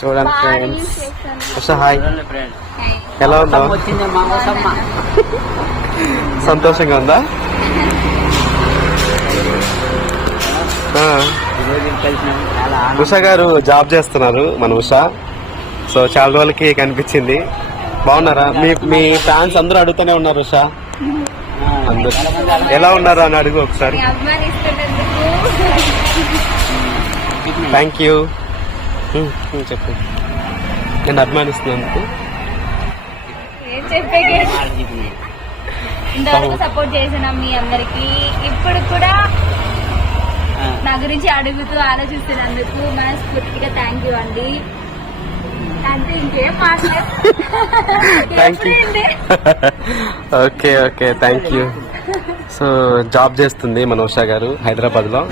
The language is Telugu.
చూడండి ఫ్రెండ్స్. ఉషా హాయ్, ఎలా ఉందా? సంతోషంగా ఉందా? ఉషా గారు జాబ్ చేస్తున్నారు మన ఉషా. సో చాలా రోజులకి కనిపించింది. బాగున్నారా? మీ ఫ్యాన్స్ అందరూ అడుగుతూనే ఉన్నారు ఉషా అందరు ఎలా ఉన్నారు అని అడుగు ఒకసారి. Thank you. చెప్పు. నేను అభిమానిస్తున్నందుకు ఇంతవరకు సపోర్ట్ చేసిన మీ అందరికి ఇప్పుడు కూడా నా గురించి అడుగుతూ ఆలోచిస్తున్నందుకు మనస్ఫూర్తిగా థ్యాంక్ యూ అండి. అంటే ఇంకేం మాట్లాడు. Thank you. Okay okay thank you. So job చేస్తుంది మన ఉషా గారు హైదరాబాద్ లో.